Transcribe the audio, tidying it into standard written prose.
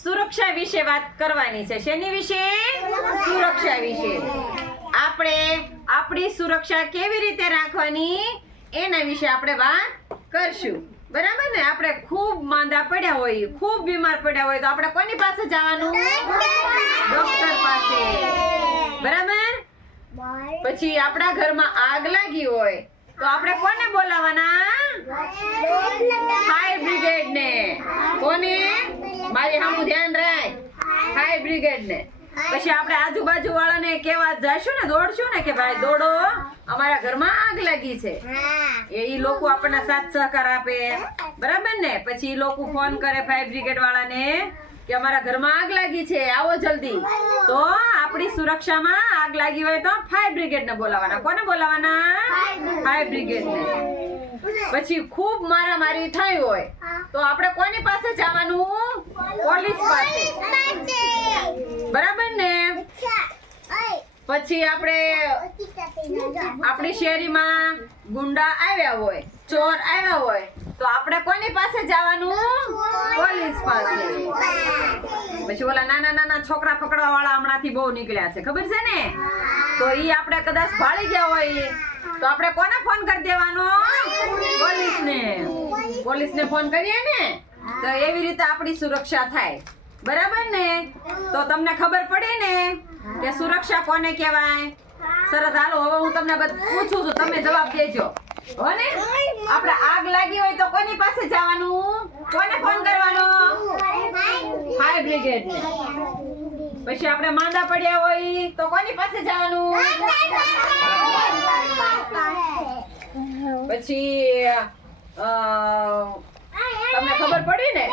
સુરક્ષા વિશે વાત કરવાની છે. શેની વિશે? સુરક્ષા વિશે. આપણે આપણી સુરક્ષા કેવી રીતે રાખવાની એના વિશે આપણે વાત કરશું. બરાબર ને? આપણે ખૂબ માંદા પડ્યા હોય, ખૂબ બીમાર પડ્યા હોય તો આપણે કોની પાસે જવાનું? ડોક્ટર પાસે. બરાબર? પછી આપણા ઘરમાં આગ લાગી હોય તો આપણે કોને બોલાવવાના? ફાયર બ્રિગેડ ને. કોને? મારી સામું ધ્યાન રાખ. ફાયર બ્રિગેડ ને. પછી આપણે આજુબાજુ વાળાને કેવા જશું ને, દોડશું ને કે ભાઈ દોડો, અમારા ઘરમાં આગ લાગી છે. એ લોકો આપણને સાથ સહકાર આપે. બરાબર ને? પછી એ લોકો ફોન કરે ફાયર બ્રિગેડ વાળાને કે અમારા ઘરમાં આગ લાગી છે, આવો જલ્દી. તો આપણી સુરક્ષામાં આગ લાગી હોય તો ફાયર બ્રિગેડ ને બોલાવવાના. કોને બોલાવવાના? ફાયર બ્રિગેડ ને. પછી ખૂબ મારામારી થઈ હોય તો આપણે કોની પાસે જવાનું? પોલીસ પાસે. બરાબર ને? પછી આપણી શેરીમાં ગુંડા આવ્યા હોય, ચોર આવ્યા હોય તો આપણે કોની પાસે જવાનું? પોલીસ પાસે. પછી ઓલા નાના નાના છોકરા પકડવા વાળા હમણાંથી બહુ નીકળ્યા છે, ખબર છે ને? તો ઈ આપણે કદાચ ભાળી ગયા હોય તો આપણે કોને ફોન કરી દેવાનો? પોલીસને. પોલીસને ફોન કરીએ ને તો એવી રીતે આપણી સુરક્ષા થાય. બરાબર ને? તો તમને ખબર પડી ને કે સુરક્ષા કોને કહેવાય? સરસ. હાલો હવે હું તમને પૂછું છું, તમે જવાબ દેજો. હો ને? આપણે આગ લાગી હોય તો કોની પાસે જવાનું? કોને ફોન કરવાનો? ફાયર બ્રિગેડ ને. પછી આપણે માંદા પડ્યા હોય તો કોની પાસે જવાનું? પછી તમને ખબર પડી ને